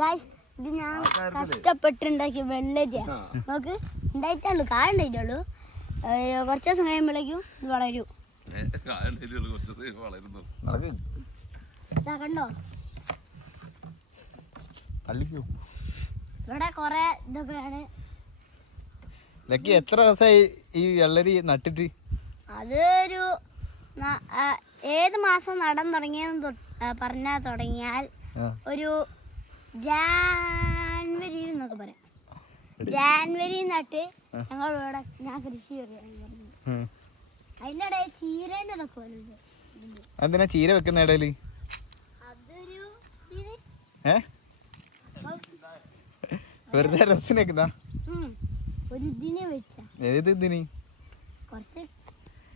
Guys ഇത് ഞാൻ കഷ്ടപ്പെട്ടുണ്ടാക്കിയ വെള്ളരിയാണ് നമുക്ക് ഉണ്ടായിട്ടുള്ളൂ കായ ഉണ്ടായിട്ടുള്ളൂ. ഏഹ് കുറച്ച് ദിവസം കഴിയുമ്പോഴേക്കും ഇത് വളരും. കണ്ടോ? ഇവിടെ കൊറേ ഇതൊക്കെയാണ് ലക്കി എത്ര ദിവസമായി ഈ വെള്ളരി നട്ടിട്ട്? അതൊരു ഏത് മാസം നടന്നു തുടങ്ങിയെന്ന് പറഞ്ഞാൽ തുടങ്ങിയാൽ ഒരു ജാൻവരി എന്നൊക്കെ പറയാം. ജാൻവരി നട്ട് ഞങ്ങൾ ഇവിടെ ഞാൻ കൃഷി. അതിന്റെ ഇടയിൽ ഇതൊക്കെ എന്തിനാ ചീര വെക്കുന്ന ഇടയിൽ അതൊരു ഏ? വെറുതെ ഏത് ഇതിന്?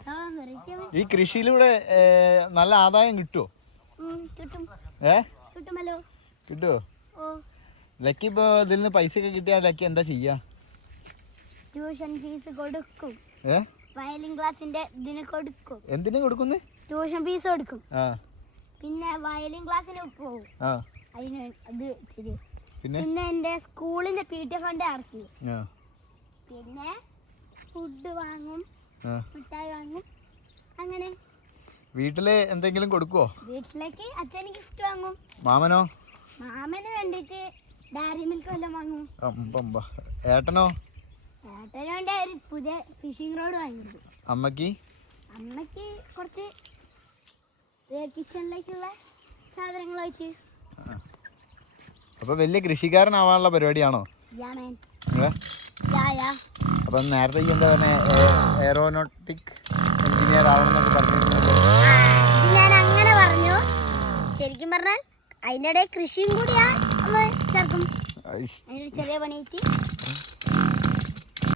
ആവാൻ. ഈ കൃഷിയിലൂടെ നല്ല ആദായം കിട്ടുമോ കിട്ടുമല്ലോ. കിട്ടുമോ ലക്കി ഇപ്പൊ ഇതിൽ നിന്ന് പൈസ ഒക്കെ കിട്ടിയാൽ ലക്കി എന്താ ചെയ്യാ? ട്യൂഷൻ ഫീസ് കൊടുക്കും. ഏ? വയലിൻ ക്ലാസ്സിന്റെ ഇതിന് കൊടുക്കും. എന്തിനു കൊടുക്കുന്നു? ട്യൂഷൻ ഫീസ് കൊടുക്കും. ആ. പിന്നെ വയലിൻ ക്ലാസ്സിന് പോകും. ആ. അതിന് അത് ഇച്ചിരി. പിന്നെ? പിന്നെ എന്റെ സ്കൂളിന്റെ പി ടി ഫണ്ട് ഇറക്കി. ആ. പിന്നെ ഫുഡ് വാങ്ങും ആ. മിഠായി വാങ്ങും. അങ്ങനെ. വീട്ടിൽ എന്തെങ്കിലും കൊടുക്കുവോ? വീട്ടിലേക്ക് അച്ഛന് ഗിഫ്റ്റ് വാങ്ങും. മാമനോ? മാമന് വേണ്ടിട്ട് ഡയറി മിൽക്ക് വല്ലതും വാങ്ങും അമ്പമ്പ. ഏട്ടനോ? ഏട്ടന് വേണ്ടി ഒരു പുതിയ ഫിഷിംഗ് റോഡ് വാങ്ങിയത് അമ്മയ്ക്ക്? അമ്മയ്ക്ക് കുറച്ച് കിച്ചണിലേക്കുള്ള സാധനങ്ങൾ വെച്ച് അപ്പൊ വലിയ കൃഷിക്കാരനാവാനുള്ള പരിപാടിയാണോ? അപ്പൊ നേരത്തെ എന്താ പറഞ്ഞ എയറോനോട്ടിക് എഞ്ചിനീയർ ആവണമെന്നൊക്കെ ഇത് ഞാൻ അങ്ങനെ പറഞ്ഞു. ശരിക്കും പറഞ്ഞാൽ ഇടയിൽ കൃഷിയും കൂടിയാ ഒന്ന് ചേർക്കും. ചെറിയ പണിയിട്ട്